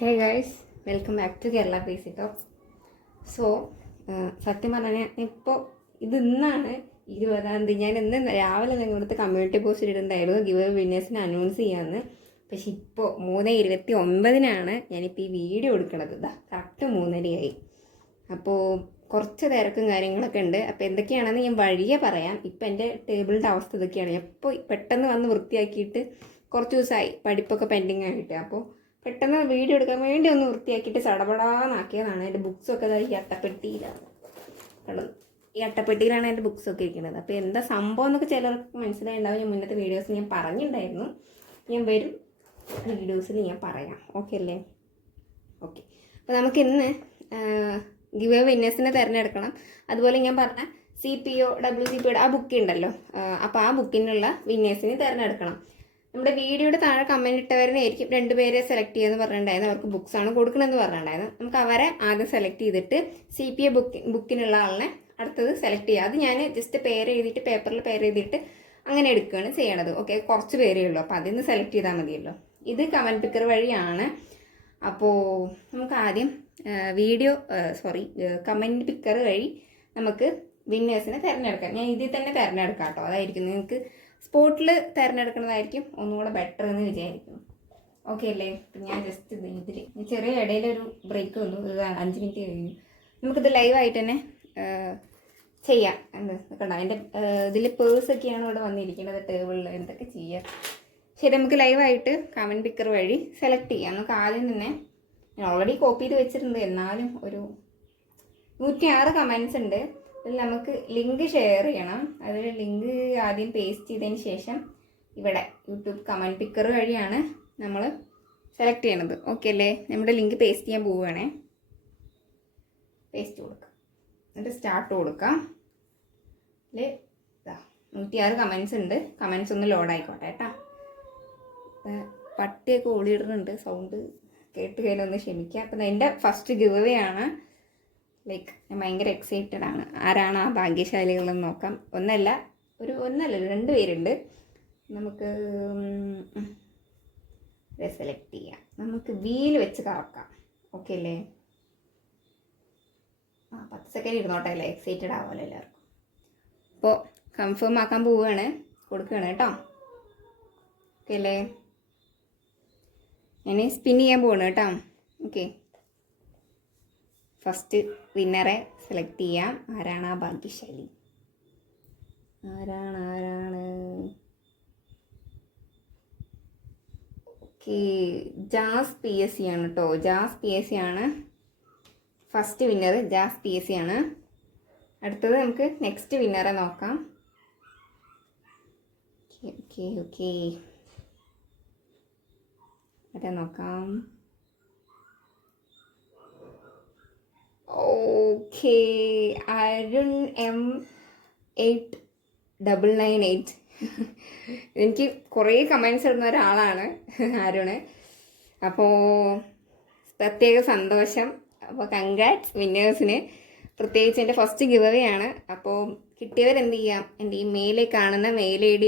Hey guys, welcome back to Kerala basic talks. So സത്യം പറഞ്ഞാൽ ഇപ്പോൾ ഇന്നാണ് 20-ാം തീയതി. ഞാൻ ഇന്ന് രാവിലെ നിങ്ങളുടെ കമ്മ്യൂണിറ്റി പോസ്റ്റ് ഇട്ടിട്ടുണ്ടായിരുന്നു ഗിവ് വിന്നേഴ്സിനെ അനൗൺസ് ചെയ്യാമെന്ന്. പക്ഷെ ഇപ്പോൾ 3:29 ഞാനിപ്പോൾ ഈ വീഡിയോ എടുക്കണത്. കറക്റ്റ് 3:30 അപ്പോൾ കുറച്ച് തിരക്കും കാര്യങ്ങളൊക്കെ ഉണ്ട്. അപ്പോൾ എന്തൊക്കെയാണെന്ന് ഞാൻ വഴിയെ പറയാം. ഇപ്പം എൻ്റെ ടേബിളിൻ്റെ അവസ്ഥ ഇതൊക്കെയാണ്. എപ്പോൾ പെട്ടെന്ന് വന്ന് വൃത്തിയാക്കിയിട്ട് കുറച്ച് ദിവസമായി പഠിപ്പൊക്കെ പെൻഡിങ് ആയിട്ട്. അപ്പോൾ പെട്ടെന്ന് വീഡിയോ എടുക്കാൻ വേണ്ടി ഒന്ന് വൃത്തിയാക്കിയിട്ട് ചടപടാന്നാക്കിയതാണ്. എൻ്റെ ബുക്സൊക്കെ ഈ അട്ടപ്പെട്ടിയിലാണ്. ഈ അട്ടപ്പെട്ടിയിലാണ് എൻ്റെ ബുക്സൊക്കെ ഇരിക്കുന്നത്. അപ്പോൾ എന്താ സംഭവം എന്നൊക്കെ ചിലർക്ക് മനസ്സിലായിട്ടുണ്ടാവും. ഞാൻ മുന്നത്തെ വീഡിയോസ് ഞാൻ പറഞ്ഞിട്ടുണ്ടായിരുന്നു. ഞാൻ വരും വീഡിയോസിൽ ഞാൻ പറയാം. ഓക്കെ അല്ലേ? ഓക്കെ. അപ്പോൾ നമുക്കിന്ന് ഗിവ് വിന്നേഴ്സിനെ തിരഞ്ഞെടുക്കണം. അതുപോലെ ഞാൻ പറഞ്ഞ CPO WCPOയുടെ ആ ബുക്ക് ഉണ്ടല്ലോ, അപ്പോൾ ആ ബുക്കിനുള്ള വിന്നേഴ്സിനെ തിരഞ്ഞെടുക്കണം. നമ്മുടെ വീഡിയോയുടെ താഴെ കമൻറ്റ് ഇട്ടവരെയായിരിക്കും 2 പേരെ സെലക്ട് ചെയ്യുമെന്ന് പറഞ്ഞിട്ടുണ്ടായിരുന്നു. അവർക്ക് ബുക്സാണ് കൊടുക്കണമെന്ന് പറഞ്ഞിട്ടുണ്ടായിരുന്നു. നമുക്ക് അവരെ ആദ്യം സെലക്ട് ചെയ്തിട്ട് CPO ബുക്കിനുള്ള ആളിനെ അടുത്തത് സെലക്ട് ചെയ്യുക. അത് ഞാൻ ജസ്റ്റ് പേര് എഴുതിയിട്ട് പേപ്പറിൽ പേര് എഴുതിയിട്ട് അങ്ങനെ എടുക്കുകയാണ് ചെയ്യണത്. ഓക്കെ, കുറച്ച് പേരേ ഉള്ളൂ. അപ്പോൾ അതിൽ നിന്ന് സെലക്ട് ചെയ്താൽ മതിയല്ലോ. ഇത് കമൻറ്റ് പിക്കർ വഴിയാണ്. അപ്പോൾ നമുക്ക് ആദ്യം കമൻറ്റ് പിക്കർ വഴി നമുക്ക് വിന്നേഴ്സിനെ തിരഞ്ഞെടുക്കാം. ഞാൻ ഇതിൽ തന്നെ തിരഞ്ഞെടുക്കാം കേട്ടോ. അതായിരിക്കും നിങ്ങൾക്ക് സ്പോട്ടിൽ തിരഞ്ഞെടുക്കുന്നതായിരിക്കും ഒന്നുകൂടെ ബെറ്റർ എന്ന് വിചാരിക്കുന്നു. ഓക്കെ അല്ലേ? അപ്പം ഞാൻ ജസ്റ്റ് ഇതിൽ ചെറിയ ഇടയിലൊരു ബ്രേക്ക് വന്നു. 5 മിനിറ്റ് കഴിഞ്ഞു. നമുക്കിത് ലൈവായിട്ട് തന്നെ ചെയ്യാം. കണ്ടോ, അതിൻ്റെ ഇതിൽ പേഴ്സൊക്കെയാണ് ഇവിടെ വന്നിരിക്കുന്നത് ടേബിളിൽ. എന്തൊക്കെ ചെയ്യാം. ശരി, നമുക്ക് ലൈവായിട്ട് കമൻറ്റ് പിക്കർ വഴി സെലക്ട് ചെയ്യാം. നമുക്ക് ആദ്യം തന്നെ ഞാൻ ഓൾറെഡി കോപ്പി ചെയ്ത് വെച്ചിട്ടുണ്ട്. എന്നാലും ഒരു 106 കമൻറ്റ്സ് ഉണ്ട്. അതിൽ നമുക്ക് ലിങ്ക് ഷെയർ ചെയ്യണം. അതിൽ ലിങ്ക് ആദ്യം പേസ്റ്റ് ചെയ്തതിന് ശേഷം ഇവിടെ യൂട്യൂബ് കമൻറ്റ് പിക്കർ വഴിയാണ് നമ്മൾ സെലക്ട് ചെയ്യണത്. ഓക്കെ അല്ലേ? നമ്മുടെ ലിങ്ക് പേസ്റ്റ് ചെയ്യാൻ പോവുകയാണേ. പേസ്റ്റ് കൊടുക്കാം, എന്നിട്ട് സ്റ്റാർട്ട് കൊടുക്കാം. അതിൽ 106 കമൻറ്റ്സ് ഉണ്ട്. കമൻറ്റ്സ് ഒന്ന് ലോഡ് ആയിക്കോട്ടെ കേട്ടോ. പട്ടിയൊക്കെ ഓടിയിടുന്നുണ്ട്. സൗണ്ട് കേട്ട് കഴിഞ്ഞൊന്ന് ക്ഷമിക്കുക. അപ്പം എൻ്റെ ഫസ്റ്റ് ഗിവ് അവേ ആണ്. ഞാൻ ഭയങ്കര എക്സൈറ്റഡ് ആണ്. ആരാണ് ആ ഭാഗ്യശാലികളെന്ന് നോക്കാം. ഒന്നല്ല 2 പേരുണ്ട്. നമുക്ക് സെലക്ട് ചെയ്യാം. നമുക്ക് വീൽ വെച്ച് കറക്കാം. ഓക്കെ അല്ലേ? 10 സെക്കൻഡ് ഇരുന്നോട്ടെ അല്ലേ? എക്സൈറ്റഡ് ആവുമല്ലോ എല്ലാവർക്കും. അപ്പോൾ കൺഫേം ആക്കാൻ പോവുകയാണ്. കൊടുക്കുകയാണ് കേട്ടോ. ഓക്കെ അല്ലേ? ഞാൻ സ്പിൻ ചെയ്യാൻ പോവാണ് കേട്ടോ. ഓക്കെ, ഫസ്റ്റ് വിന്നറെ സെലക്ട് ചെയ്യാം. ആരാണ് ആ ഭാഗ്യശാലി? ആരാണ്? ഓക്കെ, ജാസ് PSC ആണ് കേട്ടോ. ജാസ് PSC ആണ് ഫസ്റ്റ് വിന്നർ. ജാസ് PSC ആണ്. അടുത്തത് നമുക്ക് നെക്സ്റ്റ് വിന്നറെ നോക്കാം. ഓക്കെ അതെ, നോക്കാം. Okay, Arun M8998. എനിക്ക് കുറേ കമൻറ്റ്സ് ഇടുന്ന ഒരാളാണ് അരുണ്. അപ്പോൾ പ്രത്യേക സന്തോഷം. അപ്പോൾ കൺഗ്രാറ്റ്സ് വിന്നേഴ്സിന്. പ്രത്യേകിച്ച് എൻ്റെ ഫസ്റ്റ് ഗിവ് അവേ ആണ്. അപ്പോൾ കിട്ടിയവരെന്ത് ചെയ്യാം, എൻ്റെ ഈ മെയിലിൽ കാണുന്ന മെയിൽ ID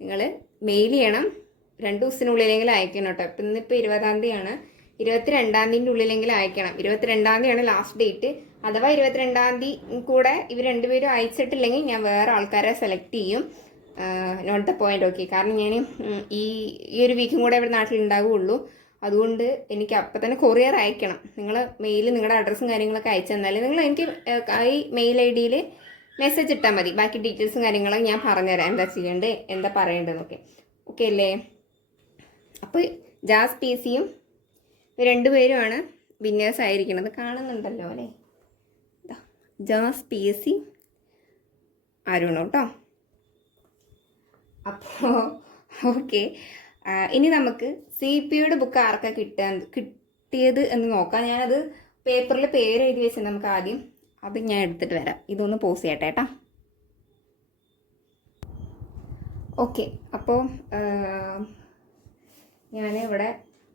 നിങ്ങൾ മെയിൽ ചെയ്യണം. 2 ദിവസത്തിനുള്ളിലെങ്കിലും അയക്കണം കേട്ടോ. ഇപ്പം ഇന്നിപ്പോൾ 20-ാം തീയതിയാണ്. 22-ാം തീയതിൻ്റെ ഉള്ളിലെങ്കിലും അയക്കണം. 22-ാം തീയതിയാണ് ലാസ്റ്റ് ഡേറ്റ്. അഥവാ 22-ാം തീയതി കൂടെ ഇവർ 2 പേരും അയച്ചിട്ടില്ലെങ്കിൽ ഞാൻ വേറെ ആൾക്കാരെ സെലക്ട് ചെയ്യും. Not the point. ഓക്കെ, കാരണം ഞാൻ ഈ ഒരു വീക്കും കൂടെ ഇവിടെ നാട്ടിലുണ്ടാവുകയുള്ളൂ. അതുകൊണ്ട് എനിക്ക് അപ്പം തന്നെ കൊറിയർ അയക്കണം. നിങ്ങൾ മെയിൽ നിങ്ങളുടെ അഡ്രസ്സും കാര്യങ്ങളൊക്കെ അയച്ചു തന്നാൽ നിങ്ങൾ എനിക്ക് ഈ മെയിൽ ID മെസ്സേജ് ഇട്ടാൽ മതി. ബാക്കി ഡീറ്റെയിൽസും കാര്യങ്ങളൊക്കെ ഞാൻ പറഞ്ഞുതരാം. എന്താ ചെയ്യേണ്ടത്, എന്താ പറയേണ്ടതെന്നൊക്കെ. ഓക്കെ അല്ലേ? അപ്പോൾ ജാസ് PSCയും 2 പേരുമാണ് വിന്നേഴ്സ് ആയിരിക്കുന്നത്. കാണുന്നുണ്ടല്ലോ അല്ലേ? ജാസ് PSC അരുൺ കേട്ടോ. അപ്പോൾ ഓക്കെ, ഇനി നമുക്ക് CPOയുടെ ബുക്ക് ആർക്കാണ് കിട്ടിയത് എന്ന് നോക്കാം. ഞാനത് പേപ്പറിൽ പേര് എഴുതി വെച്ചാൽ നമുക്ക് ആദ്യം അത് ഞാൻ എടുത്തിട്ട് വരാം. ഇതൊന്ന് പോസ് ചെയ്യട്ടെ കേട്ടോ. ഓക്കെ, അപ്പോൾ ഞാൻ ഇവിടെ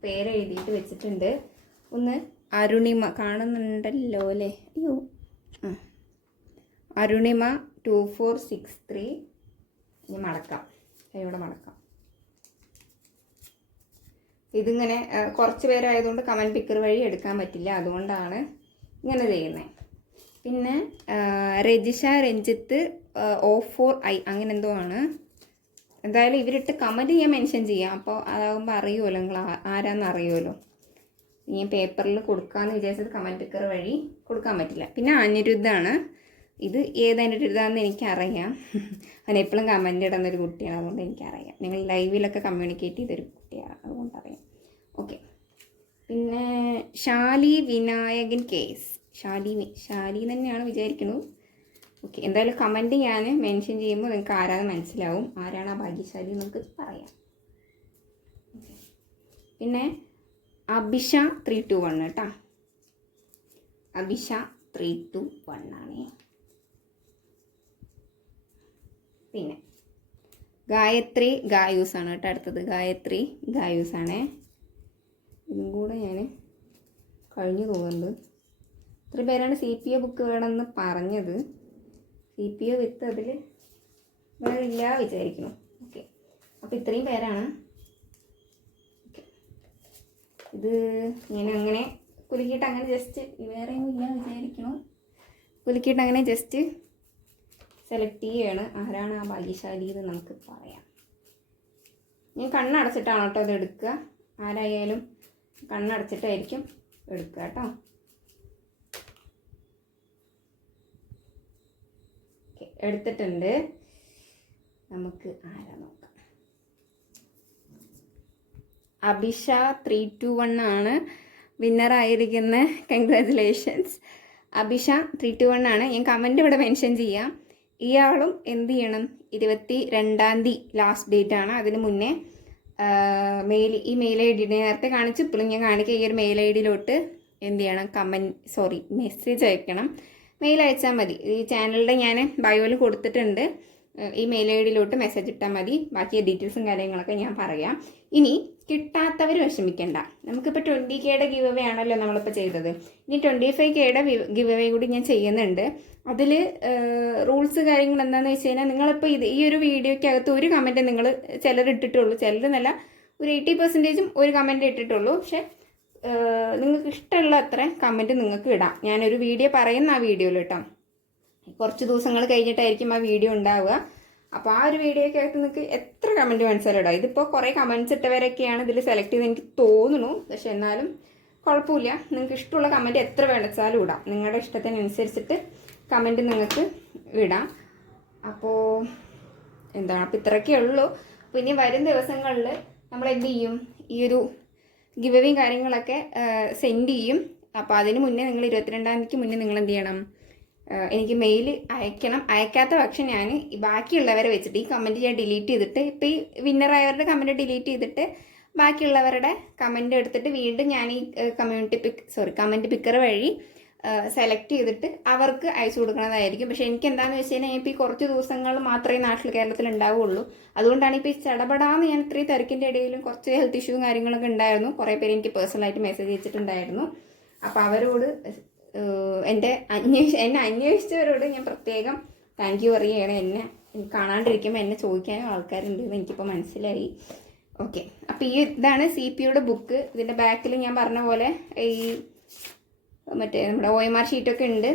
പേര് എഴുതിയിട്ട് വെച്ചിട്ടുണ്ട്. ഒന്ന് അരുണിമ കാണുന്നുണ്ടല്ലോ അല്ലേ? അയ്യോ, അരുണിമ 2463. ഇനി മടക്കാം, ഇവിടെ മടക്കാം. ഇതിങ്ങനെ കുറച്ച് പേരായതുകൊണ്ട് കമൻറ്റ് പിക്കർ വഴി എടുക്കാൻ പറ്റില്ല, അതുകൊണ്ടാണ് ഇങ്ങനെ ചെയ്യുന്നത്. പിന്നെ രജിഷ രഞ്ജിത്ത് O4I അങ്ങനെ എന്തോ ആണ്. എന്തായാലും ഇവരിട്ട് കമൻറ്റ് ഞാൻ മെൻഷൻ ചെയ്യാം, അപ്പോൾ അതാകുമ്പോൾ അറിയുമല്ലോ, നിങ്ങൾ ആരാന്ന് അറിയുമല്ലോ. ഞാൻ പേപ്പറിൽ കൊടുക്കാമെന്ന് വിചാരിച്ചത് കമൻറ്റ് പിക്കർ വഴി കൊടുക്കാൻ പറ്റില്ല. പിന്നെ അനിരുദ്ധാണ്. ഇത് ഏത് അനിരുദ്ധാന്ന് എനിക്കറിയാം. അവൻ എപ്പോഴും കമൻറ്റ് ഇടുന്നൊരു കുട്ടിയാണ്, അതുകൊണ്ട് എനിക്കറിയാം. ഞങ്ങൾ ലൈവിലൊക്കെ കമ്മ്യൂണിക്കേറ്റ് ചെയ്തൊരു കുട്ടിയാണ്, അതുകൊണ്ടറിയാം. ഓക്കെ. പിന്നെ ഷാലി വിനായകൻ കേസ്. ഷാലി തന്നെയാണ് വിചാരിക്കുന്നത്. ഓക്കെ, എന്തായാലും കമൻറ്റ് ഞാൻ മെൻഷൻ ചെയ്യുമ്പോൾ നിങ്ങൾക്ക് ആരാന്ന് മനസ്സിലാവും, ആരാണ് ആ ഭാഗ്യശാലി നമുക്ക് പറയാം. പിന്നെ അഭിഷ 321 കേട്ടോ. അഭിഷ 321 ആണേ. പിന്നെ ഗായത്രി ഗായൂസ് ആണ് കേട്ടോ അടുത്തത്. ഗായത്രി ഗായൂസ് ആണേ. ഇതും കൂടെ ഞാൻ കഴിഞ്ഞു തോന്നുന്നുണ്ട്. ഇത്ര പേരാണ് CPA ബുക്ക് വേണമെന്ന് പറഞ്ഞത്. CPA വിത്ത് അതിൽ വേറെ ഇല്ല വിചാരിക്കുന്നു. ഓക്കെ, അപ്പോൾ ഇത്രയും പേരാണ്. ഓക്കെ, ഇത് ഞാൻ അങ്ങനെ കുലുക്കിയിട്ട് അങ്ങനെ ജസ്റ്റ് വേറെ ഒന്നും ഇല്ല വിചാരിക്കുന്നു. കുലുക്കിയിട്ട് അങ്ങനെ ജസ്റ്റ് സെലക്ട് ചെയ്യുകയാണ് ആരാണ് ആ ഭാഗ്യശാലി എന്ന് നമുക്ക് പറയാം. ഞാൻ കണ്ണടച്ചിട്ടാണ് കേട്ടോ ഇത് എടുക്കുക. ആരായാലും കണ്ണടച്ചിട്ടായിരിക്കും എടുക്കുക കേട്ടോ. എടുത്തിട്ടുണ്ട്. നമുക്ക് ആരാ നോക്കാം. അഭിഷ 321 ആണ് വിന്നറായിരിക്കുന്ന. കൺഗ്രാജുലേഷൻസ് അഭിഷ 321 ആണ്. ഞാൻ കമൻറ്റ് ഇവിടെ മെൻഷൻ ചെയ്യാം. ഇയാളും എന്ത് ചെയ്യണം, 22 ലാസ്റ്റ് ഡേറ്റ് ആണ്. അതിന് മുന്നേ ഈ മെയിൽ ഐ ഡി നേരത്തെ കാണിച്ചു, ഇപ്പോഴും ഞാൻ കാണിക്കുക. ഈ ഒരു മെയിൽ ഐ ഡിയിലോട്ട് എന്ത് ചെയ്യണം, മെസ്സേജ് അയക്കണം. മെയിൽ അയച്ചാൽ മതി. ഈ ചാനലിൻ്റെ ഞാൻ ബയോയിൽ കൊടുത്തിട്ടുണ്ട്. ഈ മെയിൽ ഐ ഡിയിലോട്ട് മെസ്സേജ് ഇട്ടാൽ മതി. ബാക്കി ഡീറ്റെയിൽസും കാര്യങ്ങളൊക്കെ ഞാൻ പറയാം. ഇനി കിട്ടാത്തവർ വിഷമിക്കണ്ട. നമുക്കിപ്പോൾ 20Kയുടെ ഗിവ് അവേ ആണല്ലോ നമ്മളിപ്പോൾ ചെയ്തത്. ഇനി 25Kയുടെ ഗിവ് അവേ കൂടി ഞാൻ ചെയ്യുന്നുണ്ട്. അതിൽ റൂൾസ് കാര്യങ്ങൾ എന്താണെന്ന് വെച്ച് കഴിഞ്ഞാൽ, നിങ്ങളിപ്പോൾ ഈ ഒരു വീഡിയോയ്ക്കകത്ത് ഒരു കമൻറ്റ് നിങ്ങൾ ചിലർ ഇട്ടിട്ടുള്ളൂ, ചിലരെന്നല്ല ഒരു 80% ഒരു കമൻറ്റ് ഇട്ടിട്ടുള്ളൂ. പക്ഷേ നിങ്ങൾക്ക് ഇഷ്ടമുള്ള അത്ര കമൻറ്റ് നിങ്ങൾക്ക് ഇടാം. ഞാനൊരു വീഡിയോ പറയുന്ന ആ വീഡിയോയിൽ ഇട്ടാം. കുറച്ച് ദിവസങ്ങൾ കഴിഞ്ഞിട്ടായിരിക്കും ആ വീഡിയോ ഉണ്ടാവുക. അപ്പോൾ ആ ഒരു വീഡിയോയ്ക്കകത്ത് നിങ്ങൾക്ക് എത്ര കമൻറ്റ് വേണമെങ്കിലും ഇടാം. ഇതിപ്പോൾ കുറേ കമൻറ്റ്സ് ഇട്ടവരൊക്കെയാണ് ഇതിൽ സെലക്ട് ചെയ്ത് എനിക്ക് തോന്നുന്നു. പക്ഷെ എന്നാലും കുഴപ്പമില്ല. നിങ്ങൾക്ക് ഇഷ്ടമുള്ള കമൻറ്റ് എത്ര വേണമെച്ചാലും ഇടാം. നിങ്ങളുടെ ഇഷ്ടത്തിനനുസരിച്ചിട്ട് കമൻറ്റ് നിങ്ങൾക്ക് ഇടാം. അപ്പോൾ എന്താണ്, അപ്പോൾ ഇത്രയൊക്കെ ഉള്ളൂ. അപ്പോൾ ഇനി വരും ദിവസങ്ങളിൽ നമ്മൾ എന്ത് ചെയ്യും, ഈ ഒരു ഗിവ് അവേയും കാര്യങ്ങളൊക്കെ സെൻഡ് ചെയ്യും. അപ്പോൾ അതിന് മുന്നേ നിങ്ങൾ 22 മുന്നേ നിങ്ങൾ എന്ത് ചെയ്യണം, എനിക്ക് മെയിൽ അയക്കണം. അയക്കാത്ത പക്ഷം ഞാൻ ബാക്കിയുള്ളവരെ വെച്ചിട്ട് ഈ കമൻറ്റ് ഞാൻ ഡിലീറ്റ് ചെയ്തിട്ട്, ഇപ്പോൾ ഈ വിന്നറായവരുടെ കമൻറ്റ് ഡിലീറ്റ് ചെയ്തിട്ട് ബാക്കിയുള്ളവരുടെ കമൻറ്റ് എടുത്തിട്ട് വീണ്ടും ഞാൻ ഈ കമൻറ്റ് പിക്കർ വഴി സെലക്ട് ചെയ്തിട്ട് അവർക്ക് അയച്ചു കൊടുക്കുന്നതായിരിക്കും. പക്ഷേ എനിക്ക് എന്താണെന്ന് വെച്ച് കഴിഞ്ഞാൽ ഇപ്പോൾ ഈ കുറച്ച് ദിവസങ്ങൾ മാത്രമേ കേരളത്തിൽ ഉണ്ടാവുകയുള്ളൂ. അതുകൊണ്ടാണ് ഇപ്പോൾ ഈ ചടപടാന്ന് ഞാൻ ഇത്രയും തിരക്കിൻ്റെ ഇടയിലും കുറച്ച് ഹെൽത്ത് ഇഷ്യൂവും കാര്യങ്ങളൊക്കെ ഉണ്ടായിരുന്നു. കുറേ പേര് എനിക്ക് പേഴ്സണലായിട്ട് മെസ്സേജ് അയച്ചിട്ടുണ്ടായിരുന്നു. അപ്പോൾ അവരോട് എന്നെ അന്വേഷിച്ചവരോട് ഞാൻ പ്രത്യേകം താങ്ക് യു പറയുകയാണ്. എന്നെ കാണാണ്ടിരിക്കുമ്പോൾ എന്നെ ചോദിക്കാനും ആൾക്കാരുണ്ടെന്ന് എനിക്കിപ്പോൾ മനസ്സിലായി. ഓക്കെ, അപ്പോൾ ഇതാണ് CPAയുടെ ബുക്ക്. ഇതിൻ്റെ ബാക്കിൽ ഞാൻ പറഞ്ഞ പോലെ ഈ മറ്റേ നമ്മുടെ OMR ഷീറ്റൊക്കെ ഉണ്ട്.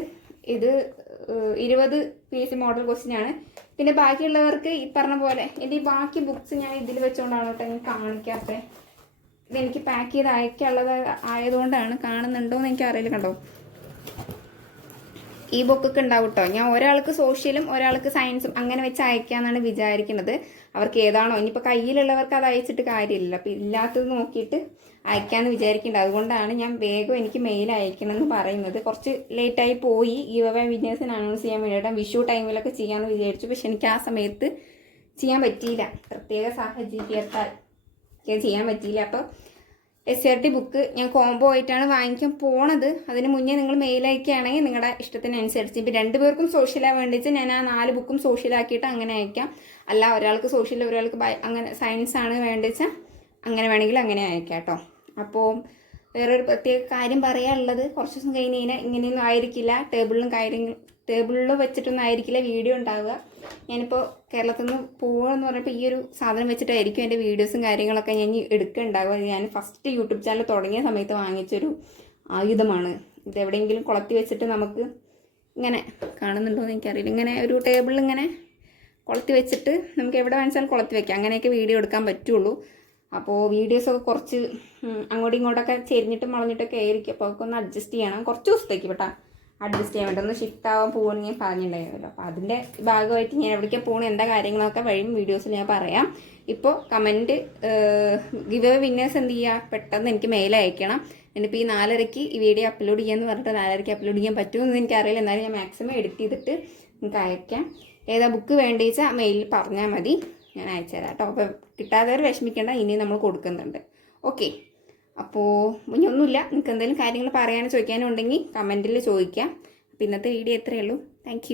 ഇത് 20 PSC മോഡൽ ക്വസ്റ്റ്യൻ ആണ്. പിന്നെ ബാക്കിയുള്ളവർക്ക് ഈ പറഞ്ഞ പോലെ എൻ്റെ ഈ ബാക്കി ബുക്ക്സ് ഞാൻ ഇതിൽ വെച്ചുകൊണ്ടാണ് കേട്ടോ ഞാൻ കാണിക്കാത്തത്. ഇതെനിക്ക് പാക്ക് ചെയ്ത് അയക്കാനുള്ളത് ആയതുകൊണ്ടാണ്. കാണുന്നുണ്ടോ എന്ന് എനിക്കറിയില്ല. കണ്ടോ, ഈ ബുക്കൊക്കെ ഉണ്ടാവും കേട്ടോ. ഞാൻ ഒരാൾക്ക് സോഷ്യലും ഒരാൾക്ക് സയൻസും അങ്ങനെ വെച്ച് അയക്കാമെന്നാണ് വിചാരിക്കുന്നത്. അവർക്ക് ഏതാണോ, ഇനിയിപ്പോൾ കയ്യിലുള്ളവർക്ക് അത് അയച്ചിട്ട് കാര്യമില്ല. അപ്പോൾ ഇല്ലാത്തത് നോക്കിയിട്ട് അയക്കാമെന്ന് വിചാരിക്കുന്നുണ്ട്. അതുകൊണ്ടാണ് ഞാൻ വേഗം എനിക്ക് മെയിൽ അയക്കണമെന്ന് പറയുന്നത്. കുറച്ച് ലേറ്റായി പോയി ഗിവ് അവേ വിന്നേഴ്സിന് അനൗൺസ് ചെയ്യാൻ വേണ്ടിയിട്ട്. വിഷു ടൈമിലൊക്കെ ചെയ്യാമെന്ന് വിചാരിച്ചു. പക്ഷെ എനിക്ക് ആ സമയത്ത് ചെയ്യാൻ പറ്റിയില്ല. പ്രത്യേക സാഹചര്യത്താൽ ചെയ്യാൻ പറ്റിയില്ല. അപ്പോൾ SRT ബുക്ക് ഞാൻ കോംബോ ആയിട്ടാണ് വാങ്ങിക്കാൻ പോണത്. അതിന് മുന്നേ നിങ്ങൾ മെയിൽ അയക്കുകയാണെങ്കിൽ നിങ്ങളുടെ ഇഷ്ടത്തിനനുസരിച്ച്, ഇപ്പോൾ 2 പേർക്കും സോഷ്യലാണ് വേണ്ടിച്ച് ഞാൻ ആ 4 ബുക്കും സോഷ്യലാക്കിയിട്ട് അങ്ങനെ അയക്കാം. അല്ല ഒരാൾക്ക് സോഷ്യൽ ഒരാൾക്ക് അങ്ങനെ സയൻസ് ആണ് വേണ്ടിച്ചാൽ അങ്ങനെ വേണമെങ്കിൽ അങ്ങനെ അയക്കാം കേട്ടോ. അപ്പോൾ വേറൊരു പ്രത്യേക കാര്യം പറയാനുള്ളത്, കുറച്ച് ദിവസം കഴിഞ്ഞ് കഴിഞ്ഞാൽ ഇങ്ങനെയൊന്നും ആയിരിക്കില്ല. ടേബിളിൽ വെച്ചിട്ടൊന്നും ആയിരിക്കില്ല വീഡിയോ ഉണ്ടാവുക. ഞാനിപ്പോൾ കേരളത്തിൽ നിന്ന് പോവുകയെന്ന് പറഞ്ഞപ്പോൾ ഈ ഒരു സാധനം വെച്ചിട്ടായിരിക്കും എൻ്റെ വീഡിയോസും കാര്യങ്ങളൊക്കെ ഞാൻ എടുക്കുന്നുണ്ടാവുക. ഞാൻ ഫസ്റ്റ് യൂട്യൂബ് ചാനൽ തുടങ്ങിയ സമയത്ത് വാങ്ങിച്ചൊരു ആയുധമാണ്. ഇതെവിടെയെങ്കിലും കുളത്തി വെച്ചിട്ട് നമുക്ക് ഇങ്ങനെ കാണുന്നുണ്ടോ എന്ന് എനിക്കറിയില്ല, ഇങ്ങനെ ഒരു ടേബിളിൽ ഇങ്ങനെ കുളത്തി വെച്ചിട്ട് നമുക്ക് എവിടെ വേണമെച്ചാലും കുളത്തി വെക്കാം. അങ്ങനെയൊക്കെ വീഡിയോ എടുക്കാൻ പറ്റുള്ളൂ. അപ്പോൾ വീഡിയോസൊക്കെ കുറച്ച് അങ്ങോട്ടും ഇങ്ങോട്ടൊക്കെ ചെരിഞ്ഞിട്ടും വളഞ്ഞിട്ടൊക്കെ ആയിരിക്കും. അപ്പോൾ അതൊക്കെ ഒന്ന് അഡ്ജസ്റ്റ് ചെയ്യണം. കുറച്ച് ദിവസത്തേക്ക് കേട്ടോ അഡ്ജസ്റ്റ് ചെയ്യാൻ വേണ്ടി ഒന്ന് ഷിഫ്റ്റ് ആവാൻ പോകുമെന്ന് ഞാൻ പറഞ്ഞിട്ടുണ്ടായിരുന്നല്ലോ. അപ്പോൾ അതിൻ്റെ ഭാഗമായിട്ട് ഞാൻ എവിടേക്കാണ് പോകുന്നത് എന്താ കാര്യങ്ങളൊക്കെ വഴിയും വീഡിയോസിൽ ഞാൻ പറയാം. ഇപ്പോൾ കമൻറ്റ് ഗിവ് അവേ വിന്നേഴ്സ് എന്ത് ചെയ്യുക, പെട്ടെന്ന് എനിക്ക് മെയിൽ അയക്കണം. എന്നിപ്പോൾ ഈ 4:30 ഈ വീഡിയോ അപ്ലോഡ് ചെയ്യാമെന്ന് പറഞ്ഞിട്ട് 4:30 അപ്ലോഡ് ചെയ്യാൻ പറ്റുമെന്ന് എനിക്കറിയില്ല. എന്നാലും ഞാൻ മാക്സിമം എഡിറ്റ് ചെയ്തിട്ട് നിങ്ങൾക്ക് അയക്കാം. ഏതാ ബുക്ക് വേണ്ടിച്ചാൽ മെയിലിൽ പറഞ്ഞാൽ മതി, ഞാൻ അയച്ചു തരാം കേട്ടോ. അപ്പോൾ കിട്ടാത്തവർ വിഷമിക്കേണ്ട, ഇനി നമ്മൾ കൊടുക്കുന്നുണ്ട്. ഓക്കെ, അപ്പോൾ ഇനി ഒന്നുമില്ല. നിങ്ങൾക്ക് എന്തെങ്കിലും കാര്യങ്ങൾ പറയാനോ ചോദിക്കാനോ ഉണ്ടെങ്കിൽ കമൻറ്റിൽ ചോദിക്കാം. അപ്പോൾ ഇന്നത്തെ വീഡിയോ എത്രയേ ഉള്ളൂ. താങ്ക്